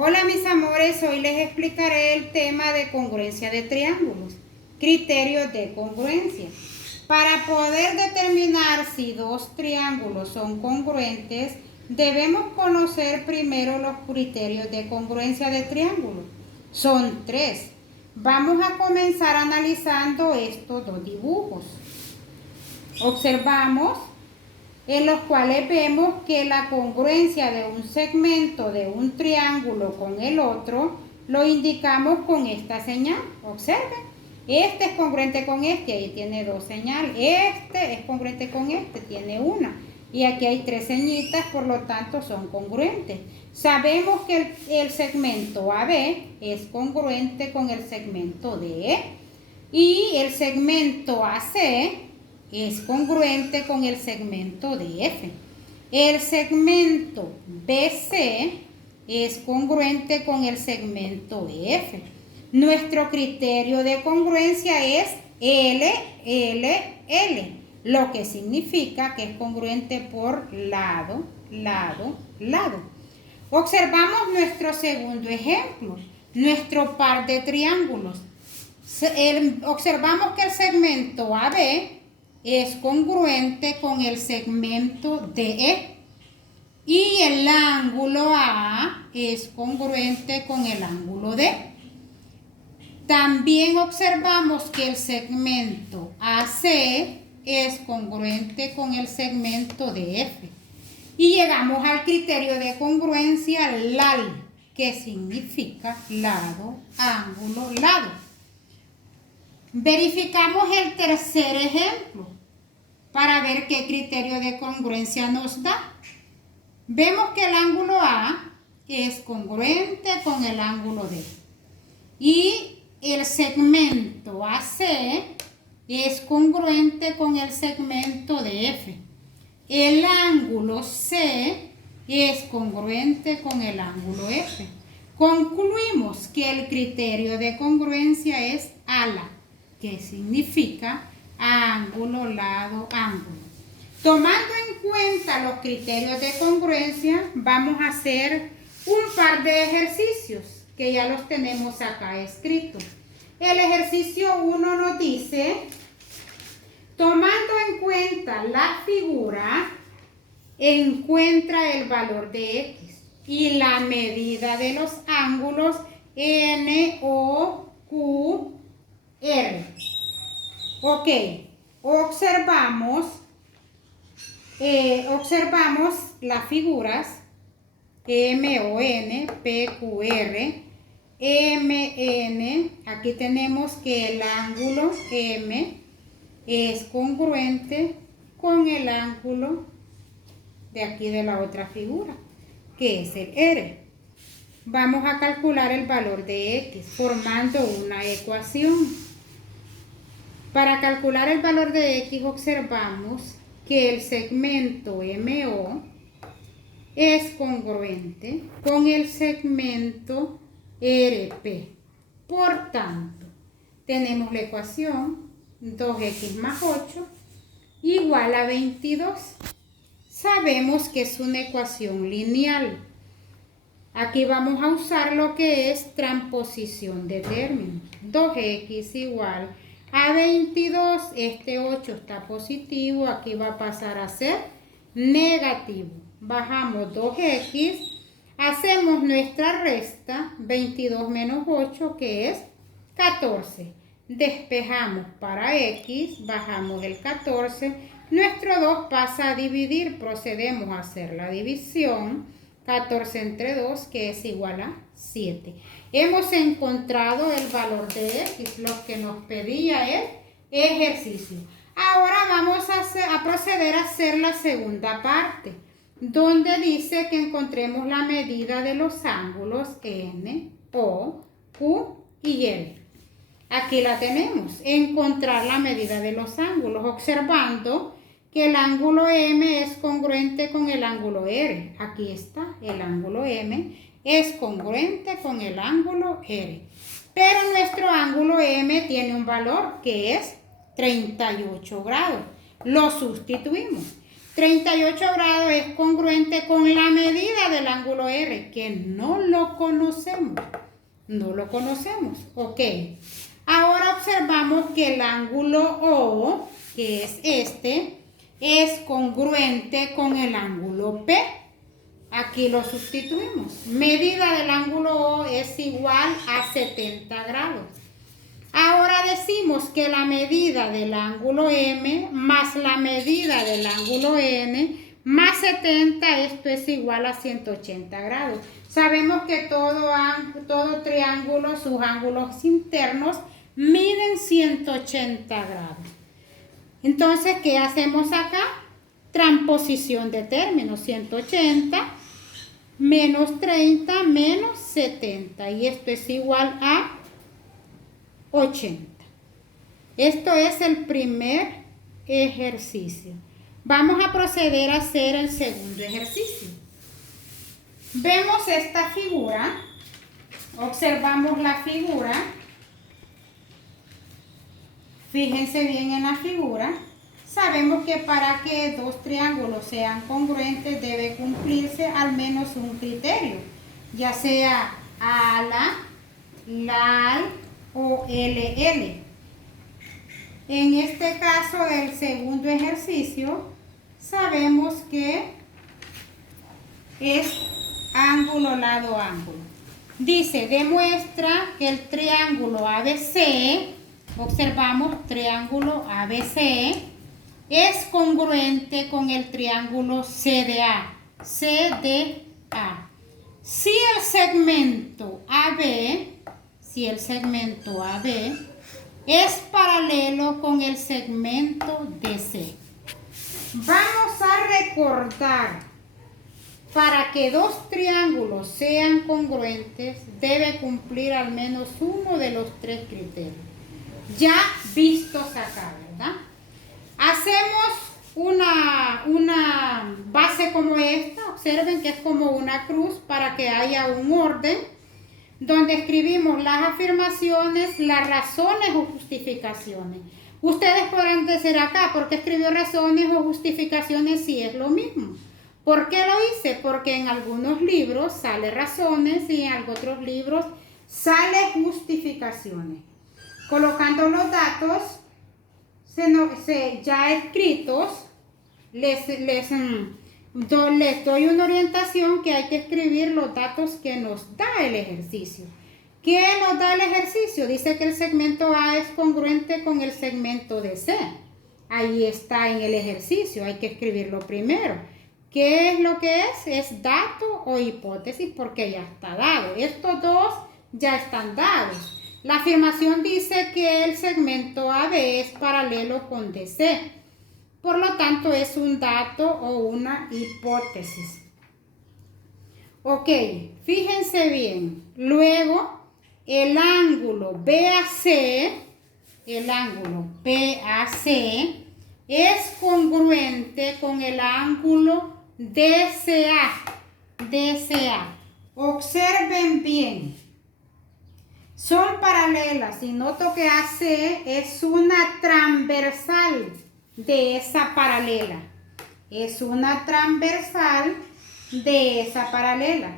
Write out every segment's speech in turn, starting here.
Hola mis amores, hoy les explicaré el tema de congruencia de triángulos, criterios de congruencia. Para poder determinar si dos triángulos son congruentes, debemos conocer primero los criterios de congruencia de triángulos. Son tres. Vamos a comenzar analizando estos dos dibujos. Observamos en los cuales vemos que la congruencia de un segmento de un triángulo con el otro lo indicamos con esta señal. Observen, este es congruente con este, ahí tiene dos señales. Este es congruente con este, tiene una. Y aquí hay tres señitas, por lo tanto son congruentes. Sabemos que el segmento AB es congruente con el segmento DE y el segmento AC es congruente con el segmento de F. El segmento BC es congruente con el segmento de F. Nuestro criterio de congruencia es L, L, L, lo que significa que es congruente por lado, lado, lado. Observamos nuestro segundo ejemplo, nuestro par de triángulos. Observamos que el segmento AB es congruente con el segmento DE y el ángulo A es congruente con el ángulo D. También observamos que el segmento AC es congruente con el segmento DF. Y llegamos al criterio de congruencia LAL, que significa lado, ángulo, lado. Verificamos el tercer ejemplo para ver qué criterio de congruencia nos da. Vemos que el ángulo A es congruente con el ángulo D y el segmento AC es congruente con el segmento de F. El ángulo C es congruente con el ángulo F. Concluimos que el criterio de congruencia es ALA, que significa ángulo, lado, ángulo. Tomando en cuenta los criterios de congruencia, vamos a hacer un par de ejercicios que ya los tenemos acá escritos. El ejercicio 1 nos dice, tomando en cuenta la figura, encuentra el valor de X y la medida de los ángulos N, O, Q, R. Ok, observamos las figuras M, O, N, P, Q, R, M, N. Aquí tenemos que el ángulo M es congruente con el ángulo de aquí de la otra figura, que es el R. Vamos a calcular el valor de X formando una ecuación. Para calcular el valor de X observamos que el segmento MO es congruente con el segmento RP. Por tanto, tenemos la ecuación 2X más 8 igual a 22. Sabemos que es una ecuación lineal. Aquí vamos a usar lo que es transposición de términos. 2X igual a 22, este 8 está positivo, aquí va a pasar a ser negativo. Bajamos 2X, hacemos nuestra resta, 22 menos 8, que es 14. Despejamos para X, bajamos el 14, nuestro 2 pasa a dividir, procedemos a hacer la división, 14 entre 2, que es igual a 7. Hemos encontrado el valor de X, lo que nos pedía el ejercicio. Ahora vamos a proceder a hacer la segunda parte, donde dice que encontremos la medida de los ángulos N, O, Q y L. Aquí la tenemos, encontrar la medida de los ángulos, observando que el ángulo M es congruente con el ángulo R. Aquí está, el ángulo M es congruente con el ángulo R. Pero nuestro ángulo M tiene un valor que es 38 grados. Lo sustituimos. 38 grados es congruente con la medida del ángulo R, que no lo conocemos. No lo conocemos. Ok. Ahora observamos que el ángulo O, que es este, es congruente con el ángulo P. Aquí lo sustituimos. Medida del ángulo O es igual a 70 grados. Ahora decimos que la medida del ángulo M más la medida del ángulo N más 70, esto es igual a 180 grados. Sabemos que todo triángulo, sus ángulos internos, miden 180 grados. Entonces, ¿qué hacemos acá? Transposición de términos, 180 menos 30 menos 70. Y esto es igual a 80. Esto es el primer ejercicio. Vamos a proceder a hacer el segundo ejercicio. Vemos esta figura. Observamos la figura. Fíjense bien en la figura. Sabemos que para que dos triángulos sean congruentes debe cumplirse al menos un criterio, ya sea ala, lal o LL. En este caso, el segundo ejercicio, sabemos que es ángulo, lado, ángulo. Dice, demuestra que el triángulo ABC, observamos triángulo ABC, es congruente con el triángulo CDA. CDA. Si el segmento AB es paralelo con el segmento DC. Vamos a recordar, para que dos triángulos sean congruentes, debe cumplir al menos uno de los tres criterios. Ya vistos acá, ¿verdad? Hacemos una base como esta. Observen que es como una cruz para que haya un orden donde escribimos las afirmaciones, las razones o justificaciones. Ustedes podrán decir acá, ¿por qué escribió razones o justificaciones si es lo mismo? ¿Por qué lo hice? Porque en algunos libros sale razones y en otros libros sale justificaciones. Colocando los datos ya escritos, les doy una orientación que hay que escribir los datos que nos da el ejercicio. ¿Qué nos da el ejercicio? Dice que el segmento A es congruente con el segmento DC. Ahí está en el ejercicio, hay que escribirlo primero. ¿Qué es lo que es? Es dato o hipótesis porque ya está dado. Estos dos ya están dados. La afirmación dice que el segmento AB es paralelo con DC. Por lo tanto, es un dato o una hipótesis. Ok, fíjense bien. Luego, el ángulo BAC es congruente con el ángulo DCA. Observen bien. Son paralelas y noto que AC es una transversal de esa paralela. Es una transversal de esa paralela.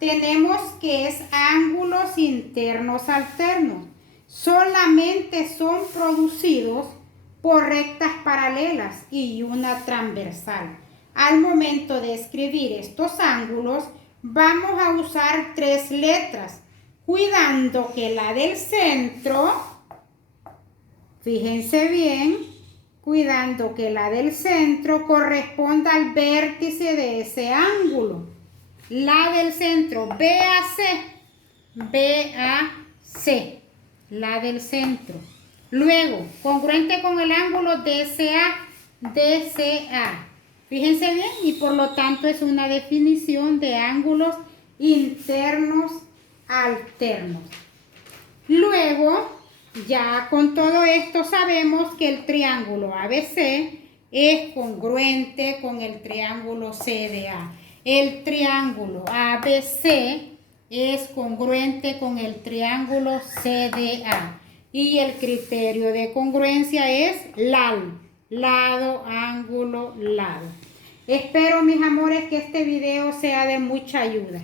Tenemos que es ángulos internos alternos. Solamente son producidos por rectas paralelas y una transversal. Al momento de escribir estos ángulos, vamos a usar tres letras, cuidando que la del centro, fíjense bien, cuidando que la del centro corresponda al vértice de ese ángulo. La del centro, BAC, la del centro. Luego, congruente con el ángulo DCA. Fíjense bien, y por lo tanto es una definición de ángulos internos alternos. Luego, ya con todo esto sabemos que el triángulo ABC es congruente con el triángulo CDA. El triángulo ABC es congruente con el triángulo CDA. Y el criterio de congruencia es LAL, lado, ángulo, lado. Espero, mis amores, que este video sea de mucha ayuda.